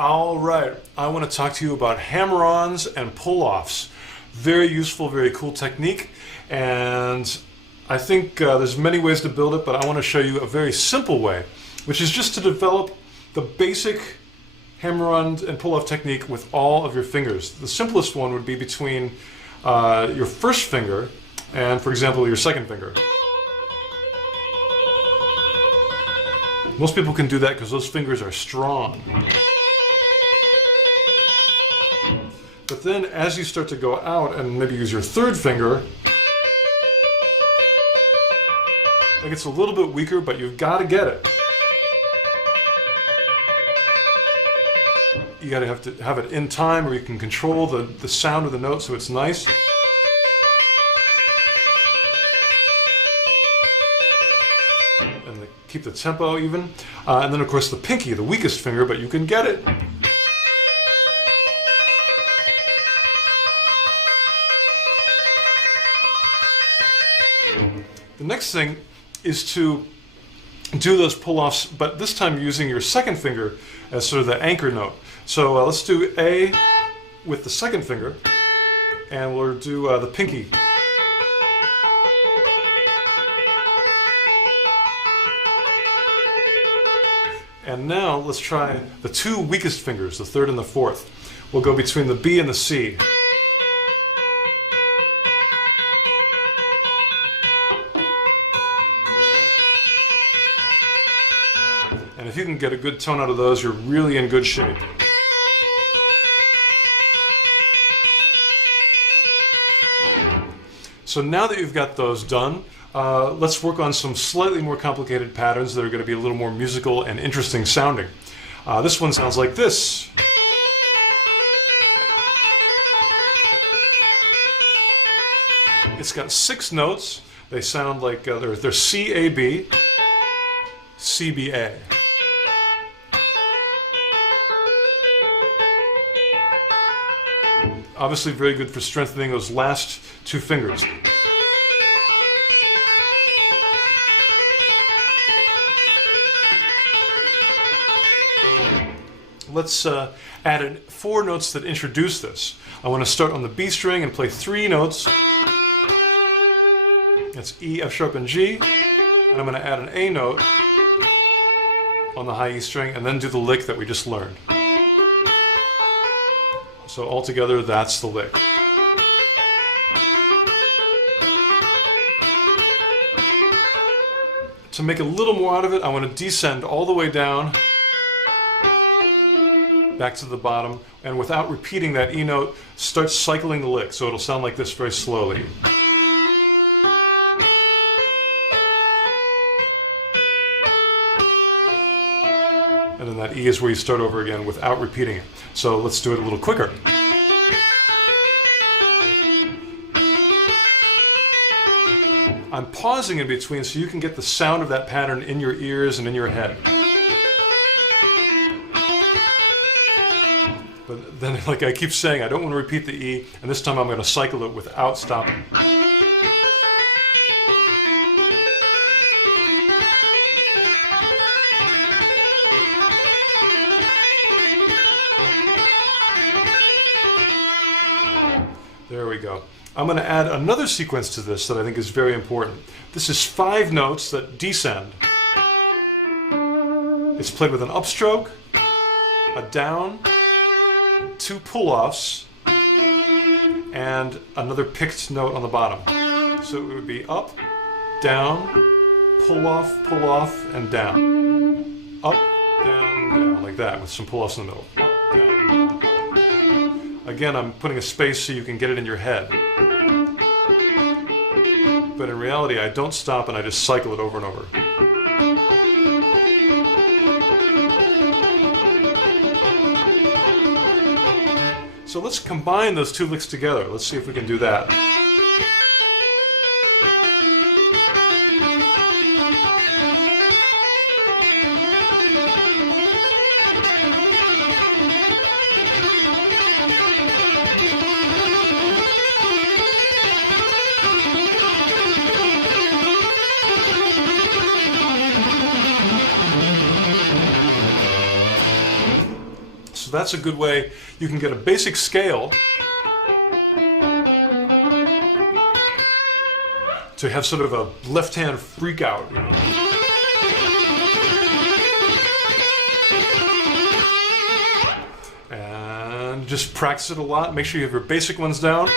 All right, I want to talk to you about hammer-ons and pull-offs. Very useful, very cool technique, and I think there's many ways to build it, but I want to show you a very simple way, which is just to develop the basic hammer-on and pull-off technique with all of your fingers. The simplest one would be between your first finger and, for example, your second finger. Most people can do that because those fingers are strong. But then as you start to go out and maybe use your third finger, it gets a little bit weaker, but you've got to get it. You got to have it in time, or you can control the sound of the note so it's nice. And keep the tempo even. And then of course the pinky, the weakest finger, but you can get it. The next thing is to do those pull-offs, but this time using your second finger as sort of the anchor note. So let's do A with the second finger, and we'll do the pinky. And now let's try the two weakest fingers, the third and the fourth. We'll go between the B and the C. And if you can get a good tone out of those, you're really in good shape. So now that you've got those done, let's work on some slightly more complicated patterns that are going to be a little more musical and interesting sounding. This one sounds like this. It's got 6 notes. They sound like they're C-A-B, C-B-A. Obviously very good for strengthening those last 2 fingers. Let's add in 4 notes that introduce this. I want to start on the B string and play 3 notes. That's E, F sharp, and G. And I'm going to add an A note on the high E string and then do the lick that we just learned. So altogether, that's the lick. To make a little more out of it, I want to descend all the way down, back to the bottom, and without repeating that E note, start cycling the lick. So it'll sound like this very slowly. And then that E is where you start over again without repeating it. So let's do it a little quicker. I'm pausing in between so you can get the sound of that pattern in your ears and in your head. But then, like I keep saying, I don't want to repeat the E, and this time I'm going to cycle it without stopping. There we go. I'm going to add another sequence to this that I think is very important. This is 5 notes that descend. It's played with an upstroke, a down, 2 pull-offs, and another picked note on the bottom. So it would be up, down, pull-off, and down. Up, down, like that, with some pull-offs in the middle. Up, down. Again, I'm putting a space so you can get it in your head. But in reality, I don't stop and I just cycle it over and over. So let's combine those 2 licks together. Let's see if we can do that. So that's a good way you can get a basic scale to have sort of a left-hand freak out, you know. And just practice it a lot. Make sure you have your basic ones down.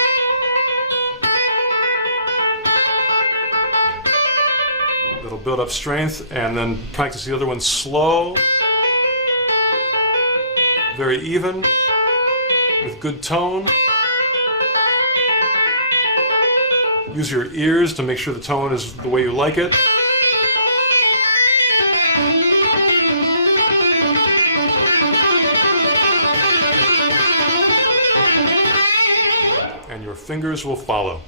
It'll build up strength, and then practice the other ones slow, very even, with good tone. Use your ears to make sure the tone is the way you like it. And your fingers will follow.